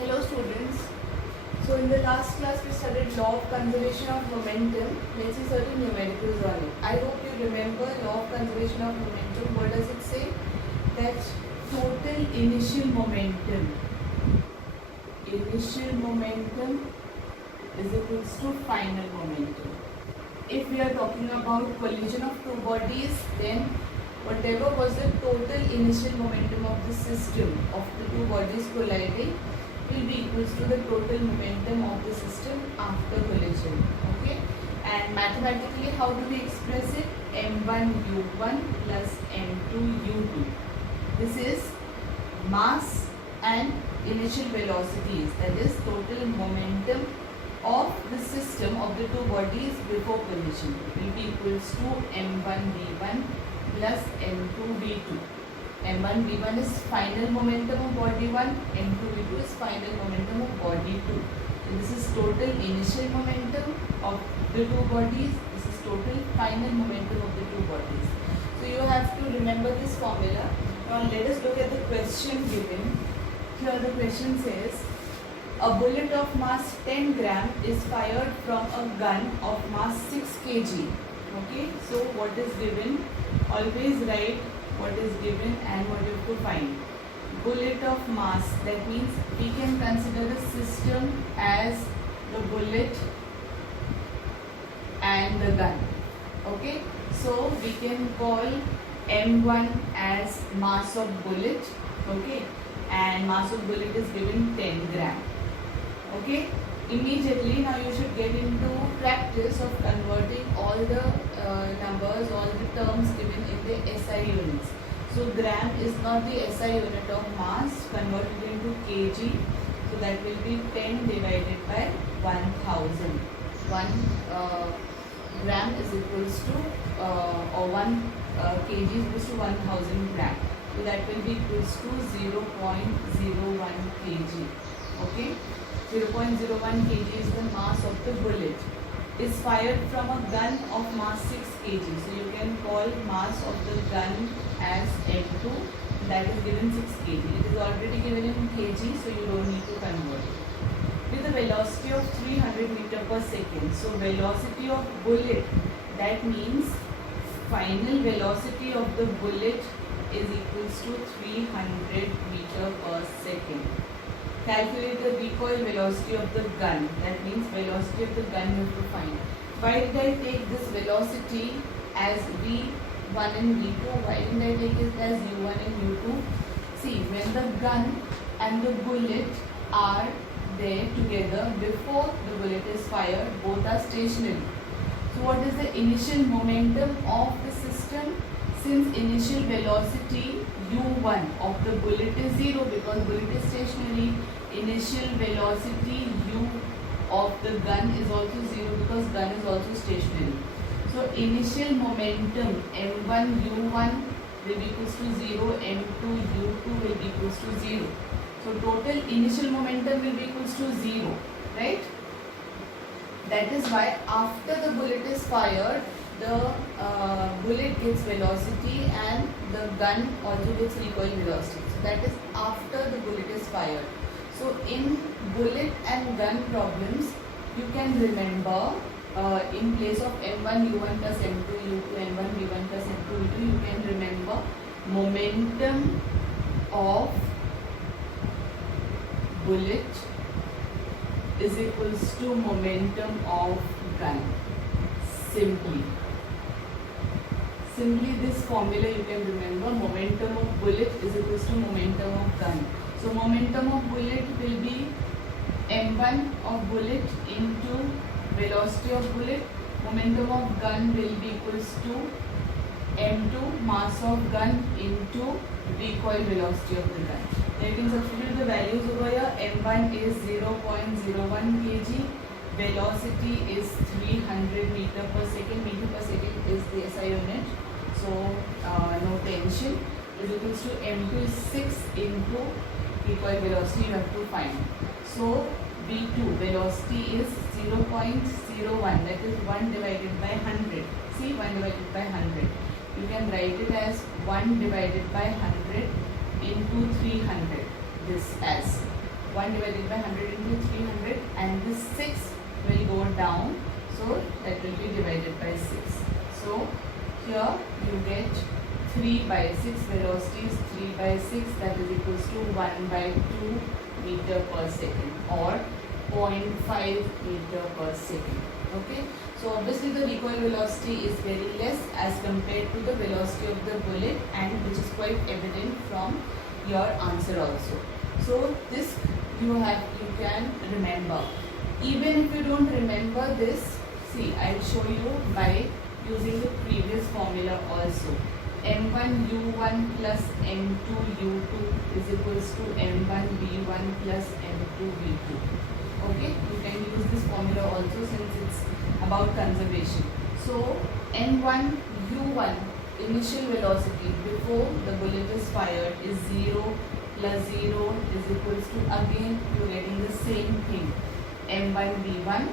Hello students. So in the last class we studied law of conservation of momentum. Let's see certain numericals on it. I hope you remember law of conservation of momentum. What does it say? That total initial momentum is equals to final momentum. If we are talking about collision of two bodies, then whatever was the total initial momentum of the system of the two bodies colliding will be equals to the total momentum of the system after collision. Okay, and mathematically how do we express it? m1 u1 plus m2 u2. This is mass and initial velocities, that is total momentum of the system of the two bodies before collision will be equals to m1 v1 plus m2 v2. m1 v1 is final momentum of body 1, m2 v2 is final momentum of body 2. So this is total initial momentum of the two bodies, this is total final momentum of the two bodies. So you have to remember this formula. Now let us look at the question given. Here the question says, a bullet of mass 10 gram is fired from a gun of mass 6 kg. Okay, so what is given? Always write what is given and what you have to find. Bullet of mass, that means we can consider the system as the bullet and the gun. Okay, so we can call m1 as mass of bullet. Okay, and mass of bullet is given 10 gram. Okay, immediately now you should get into practice of converting all the numbers, all the terms given in the SI units. So gram is not the SI unit of mass, converted into kg. So that will be 10 divided by 1000. 1 gram is equals to or 1 kg is equals to 1000 gram. So that will be equals to 0.01 kg. Okay. 0.01 kg is the mass of the bullet. Is fired from a gun of mass 6 kg. So you can call mass of the gun as m2, that is given 6 kg. It is already given in kg, so you don't need to convert it. With a velocity of 300 meter per second. So velocity of bullet, that means final velocity of the bullet is equals to 300 meter per second. Calculate the recoil velocity of the gun. That means velocity of the gun you have to find. Why did I take this velocity as v1 and v2? Why didn't I take it as u1 and u2? See, when the gun and the bullet are there together before the bullet is fired, both are stationary. So what is the initial momentum of the system? Since initial velocity u1 of the bullet is 0 because bullet is stationary, initial velocity u of the gun is also 0 because gun is also stationary. So initial momentum m1 u1 will be equals to 0, m2 u2 will be equals to 0. So total initial momentum will be equals to 0, right? That is why after the bullet is fired, the bullet gets velocity and the gun also gets recoil velocity. So that is after the bullet is fired. So in bullet and gun problems, you can remember in place of m1 u1 plus m2 u2, m1 v1 plus m2 v2, you can remember momentum of bullet is equals to momentum of gun. Simply this formula you can remember, momentum of bullet is equals to momentum of gun. So momentum of bullet will be m1 of bullet into velocity of bullet. Momentum of gun will be equals to m2 mass of gun into recoil velocity of the gun. Now you can substitute the values over here. m1 is 0.01 kg. Velocity is 300 meter per second. Meter per second is the SI unit. So no tension. Is equals to m2 is 6 into recoil velocity you have to find. So v2 velocity is 0.01, that is 1 divided by 100. See, 1 divided by 100. You can write it as 1 divided by 100 into 300. This as 1 divided by 100 into 300, and this 6 will go down, so that will be divided by 6. So here you get 3 by 6, velocity is 3 by 6, that is equals to 1 by 2 meter per second, or 0.5 meter per second. Okay, so obviously the recoil velocity is very less as compared to the velocity of the bullet, and which is quite evident from your answer also. So this you can remember. Even if you don't remember this, see, I'll show you by using the previous formula also. M1 U1 plus M2 U2 is equals to M1 V1 plus M2 V2. Okay, you can use this formula also since it's about conservation. So M1 U1, initial velocity before the bullet is fired, is 0 plus 0 is equals to, again you are getting the same thing, M1 V1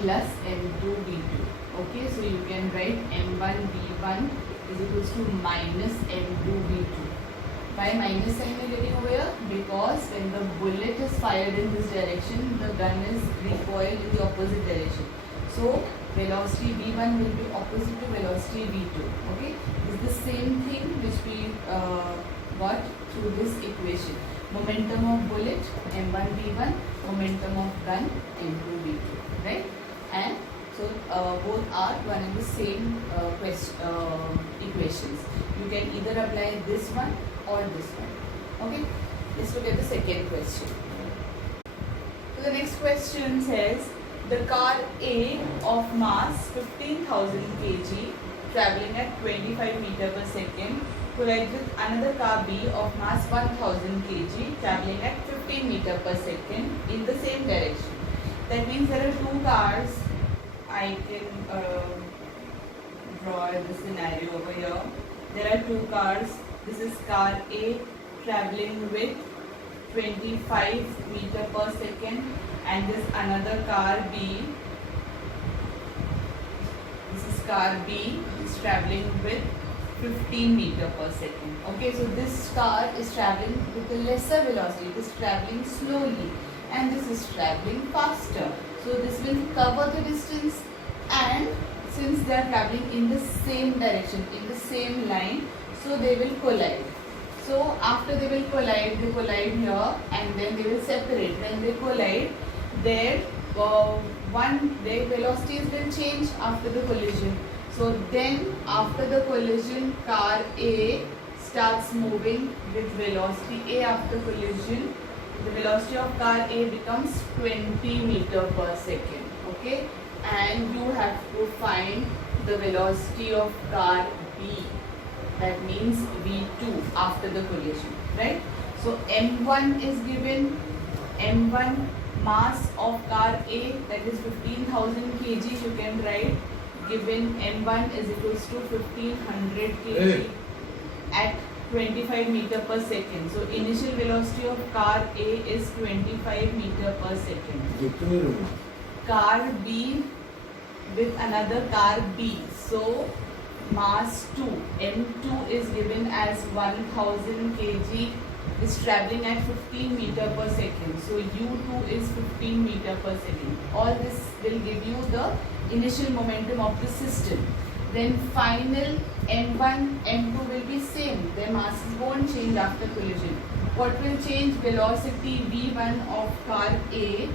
plus M2 V2. Okay, so you can write M1 V1 is equals to minus M2 V2. Why minus sign we are getting over here? Because when the bullet is fired in this direction, the gun is recoiled in the opposite direction. So velocity V1 will be opposite to velocity V2. Okay, this is the same thing which we got through this equation. Momentum of bullet M1 V1, momentum of gun M2 V2, right? And so both are one and the same equations. You can either apply this one or this one. Okay, let's look at the second question. So the next question says, the car A of mass 15,000 kg traveling at 25 meter per second collides with another car B of mass 1,000 kg traveling at 15 meter per second in the same direction. That means there are two cars. I can draw the scenario over here. There are two cars. This is car A traveling with 25 meter per second, and this another car B. This is car B is traveling with 15 meter per second. Okay, so this car is traveling with a lesser velocity. It is traveling slowly, and this is traveling faster. So this will cover the distance, and since they are traveling in the same direction, in the same line, so they will collide. So after they collide here, and then they will separate. When they collide, their velocities will change after the collision. So then after the collision, car A starts moving with velocity A after collision. The velocity of car A becomes 20 meter per second. Okay, and you have to find the velocity of car B. That means V2 after the collision, right? So M1 is given. M1 mass of car A, that is 15,000 kg, you can write, given M1 is equals to 1500 kg at 25 meter per second. So initial velocity of car A is 25 meter per second. Car B with another car B. So mass 2, M2 is given as 1000 kg, is traveling at 15 meter per second. So U2 is 15 meter per second. All this will give you the initial momentum of the system. Then final M1, M2 will be same. Their masses won't change after collision. What will change? Velocity V1 of car A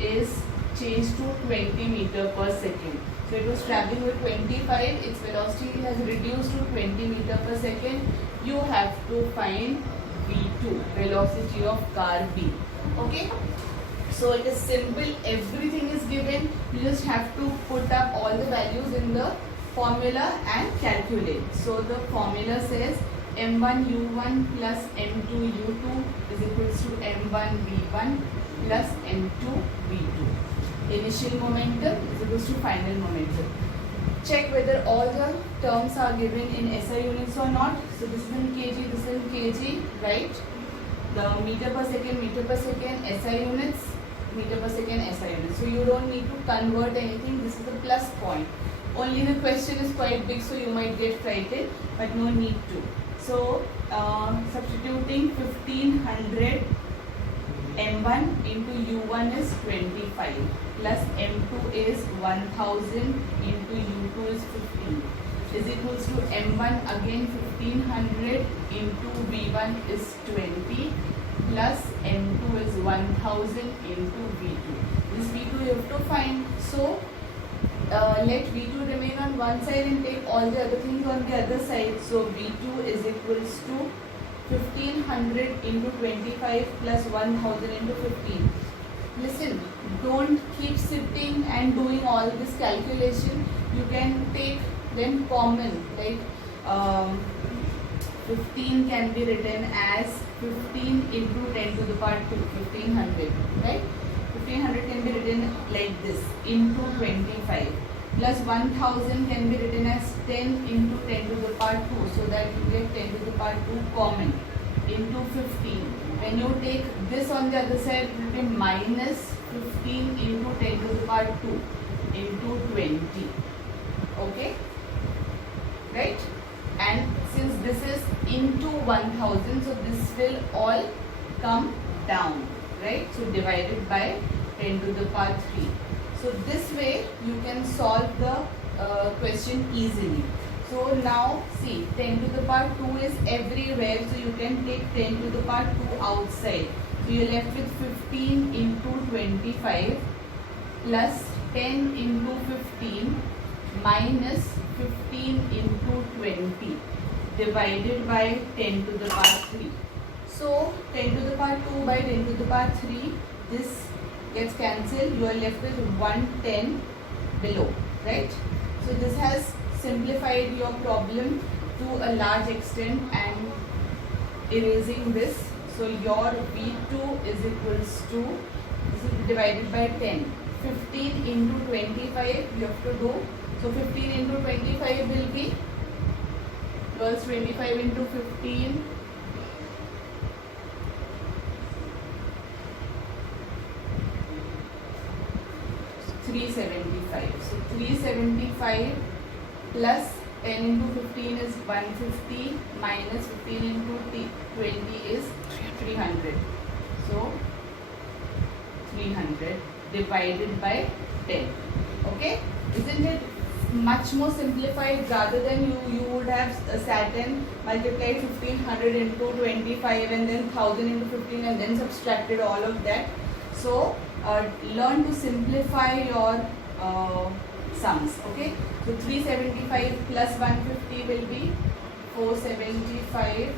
is changed to 20 meter per second. So it was traveling with 25, its velocity has reduced to 20 meter per second. You have to find V2, velocity of car B. Okay? So it is simple, everything is given. You just have to put up all the values in the formula and calculate. So the formula says M1 U1 plus M2 U2 is equals to M1 V1 plus M2 V2. Initial momentum is equals to final momentum. Check whether all the terms are given in SI units or not. So this is in kg, this is in kg, right? The meter per second SI units, meter per second SI units. So you don't need to convert anything. This is the plus point. Only the question is quite big, so you might get frightened, but no need to. So substituting 1500 m1 into u1 is 25 plus m2 is 1000 into u2 is 15 is equals to m1 again 1500 into v1 is 20 plus m2 is 1000 into v2. This v2 you have to find. So let v2 remain on one side and take all the other things on the other side. So v2 is equals to 1500 into 25 plus 1000 into 15. Listen, don't keep sitting and doing all this calculation. You can take them common, like 15 can be written as 15 into 10 to the power 2, 1500, right? 1500 can be written like this into 25 plus 1000 can be written as 10 into 10 to the power 2, so that you get 10 to the power 2 common into 15. When you take this on the other side, it will be minus 15 into 10 to the power 2 into 20. Okay, right? And since this is into 1000, so this will all come down, right? So divided by 10 to the power 3. So this way you can solve the question easily. So now see, 10 to the power 2 is everywhere, so you can take 10 to the power 2 outside. So you are left with 15 into 25 plus 10 into 15 minus 15 into 20 divided by 10 to the power 3. So 10 to the power 2 by 10 to the power 3, this gets cancelled. You are left with 110 below, right? So this has simplified your problem to a large extent and erasing this. So your V2 is equals to, this is divided by 10. 15 into 25 you have to do. So 15 into 25 will be, girls, 25 into 15, $375. So 375 plus 10 into 15 is 150 minus 15 into 20 is 300. So 300 divided by 10. Okay, isn't it much more simplified rather than you would have sat and multiplied 1500 into 25 and then 1000 into 15 and then subtracted all of that. So learn to simplify your sums. Okay, so 375 plus 150 will be 475,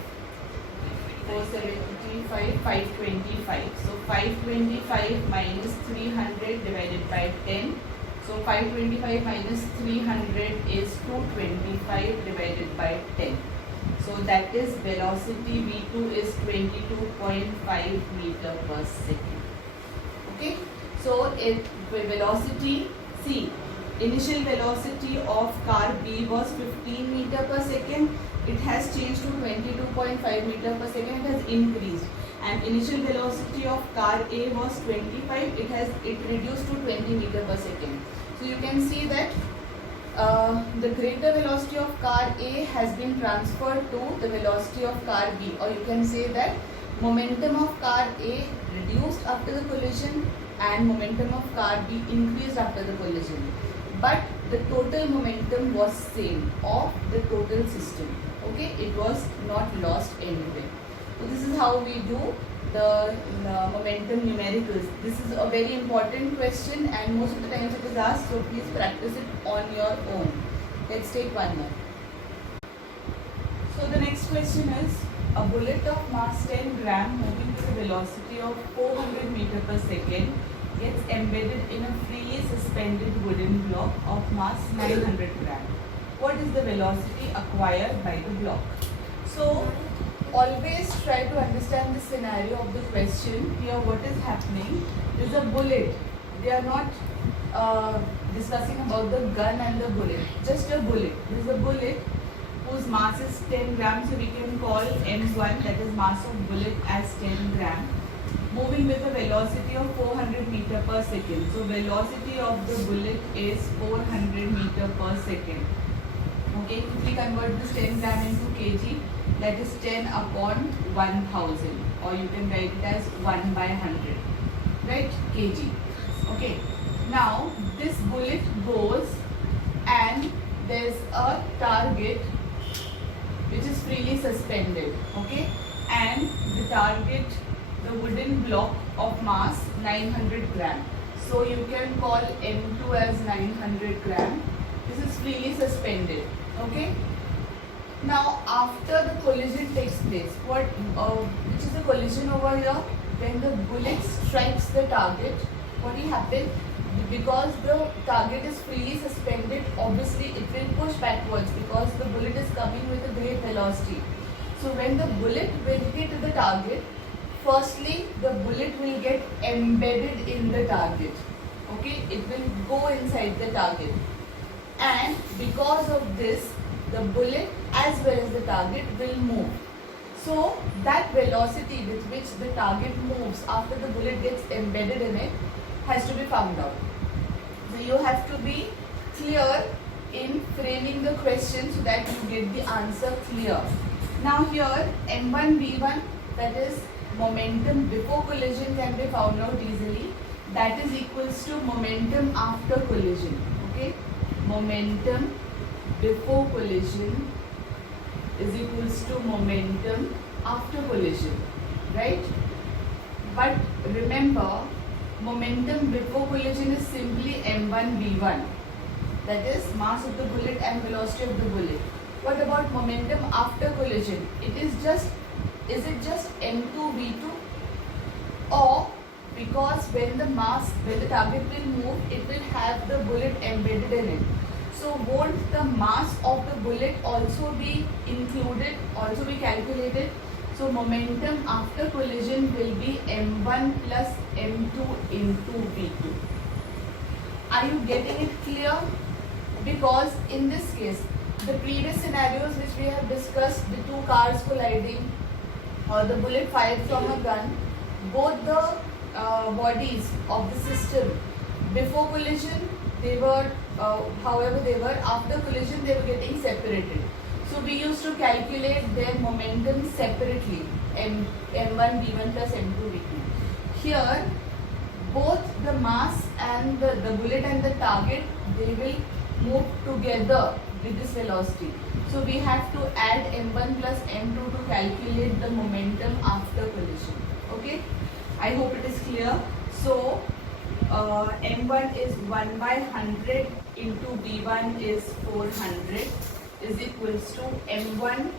525. So 525 minus 300 divided by 10. So 525 minus 300 is 225 divided by 10. So that is velocity V2 is 22.5 meter per second. Okay. So velocity, see, initial velocity of car B was 15 meter per second. It has changed to 22.5 meter per second. It has increased. And initial velocity of car A was 25. It reduced to 20 meter per second. So you can see that the greater velocity of car A has been transferred to the velocity of car B, or you can say that momentum of car A reduced after the collision and momentum of car B increased after the collision, but the total momentum was same of the total system. Okay, it was not lost anywhere. So this is how we do the momentum numericals. This is a very important question and most of the times it is asked, so please practice it on your own. Let's take one more. So the next question is, a bullet of mass 10 gram moving with a velocity of 400 meter per second gets embedded in a freely suspended wooden block of mass 900 gram. What is the velocity acquired by the block? So always try to understand the scenario of the question. Here what is happening is a bullet. They are not discussing about the gun and the bullet, just a bullet. This is a bullet whose mass is 10 grams, so we can call M1, that is mass of bullet, as 10 gram, moving with a velocity of 400 meter per second. So velocity of the bullet is 400 meter per second. Okay, if we convert this 10 gram into kg, that is 10 upon 1000, or you can write it as 1 by 100, right, kg. Okay, now this bullet goes and there's a target which is freely suspended, okay, and the target, the wooden block of mass 900 gram. So you can call M2 as 900 gram. This is freely suspended, okay. Now after the collision takes place, which is the collision over here, when the bullet strikes the target, what will happen? Because the target is freely suspended, obviously it will push backwards because the bullet is coming with a great velocity. So when the bullet will hit the target, firstly the bullet will get embedded in the target, okay, it will go inside the target, and because of this the bullet as well as the target will move. So that velocity with which the target moves after the bullet gets embedded in it has to be found out. So you have to be clear in framing the question so that you get the answer clear. Now here M1 V1, that is momentum before collision, can be found out easily. That is equals to momentum after collision, okay. Momentum before collision is equals to momentum after collision, right? But remember, momentum before collision is simply M1 V1, that is mass of the bullet and velocity of the bullet. What about momentum after collision? Is it just M2 V2, or because when the target will move, it will have the bullet embedded in it. So won't the mass of the bullet also be included, also be calculated? So momentum after collision will be M1 plus M2 into V2. Are you getting it clear? Because in this case, the previous scenarios which we have discussed, the two cars colliding or the bullet fired from a gun, both the bodies of the system before collision, they were however they were, after collision they were getting separated. So we used to calculate their momentum separately, M1 V1 plus M2 V2. Here both the mass and the bullet and the target, they will move together with this velocity. So we have to add M1 plus M2 to calculate the momentum after collision. Okay, I hope it is clear. So M1 is 1 by 100 into V1 is 400 is equals to M1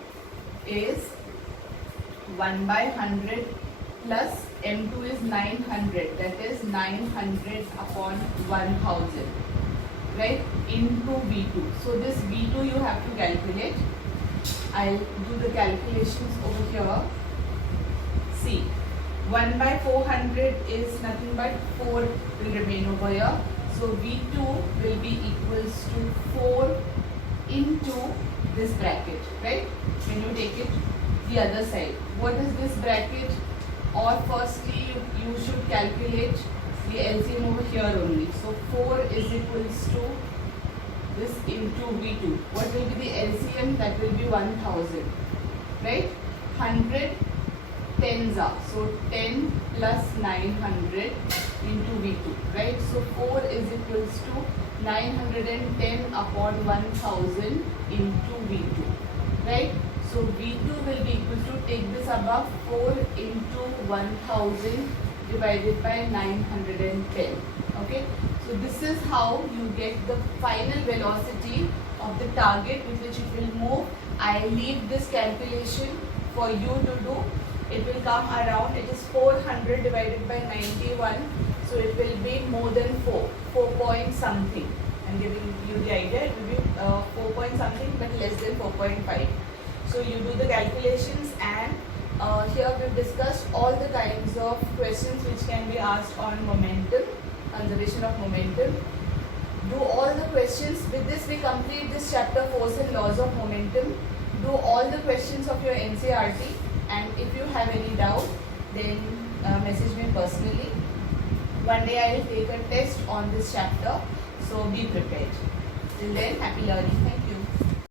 is 1 by 100 plus M2 is 900, that is 900 upon 1000, right, into V2. So this V2 you have to calculate. I'll do the calculations over here. See, 1 by 400 is nothing but 4 will remain over here. So V2 will be equals to 4 into this bracket, right? When you take it the other side, what is this bracket? Or firstly you should calculate the LCM over here only. So 4 is equals to this into V2. What will be the LCM? That will be 1000, right? 100 tens are, so 10 plus 900 into V2, right? So 4 is equals to 910 upon 1000 into V2, right? So V2 will be equal to, take this above, 4 into 1000 divided by 910, okay? So this is how you get the final velocity of the target with which it will move. I leave this calculation for you to do. It will come around, it is 400 divided by 91, so it will be more than 4 point something. I'm giving you the idea, it will be 4 point something but less than 4.5. So you do the calculations, and here we've discussed all the kinds of questions which can be asked on momentum, conservation of momentum. Do all the questions. With this we complete this chapter, Force and Laws of Momentum. Do all the questions of your NCERT, and if you have any doubt, then message me personally. One day I will take a test on this chapter, so be prepared. Till then, happy learning. Thank you.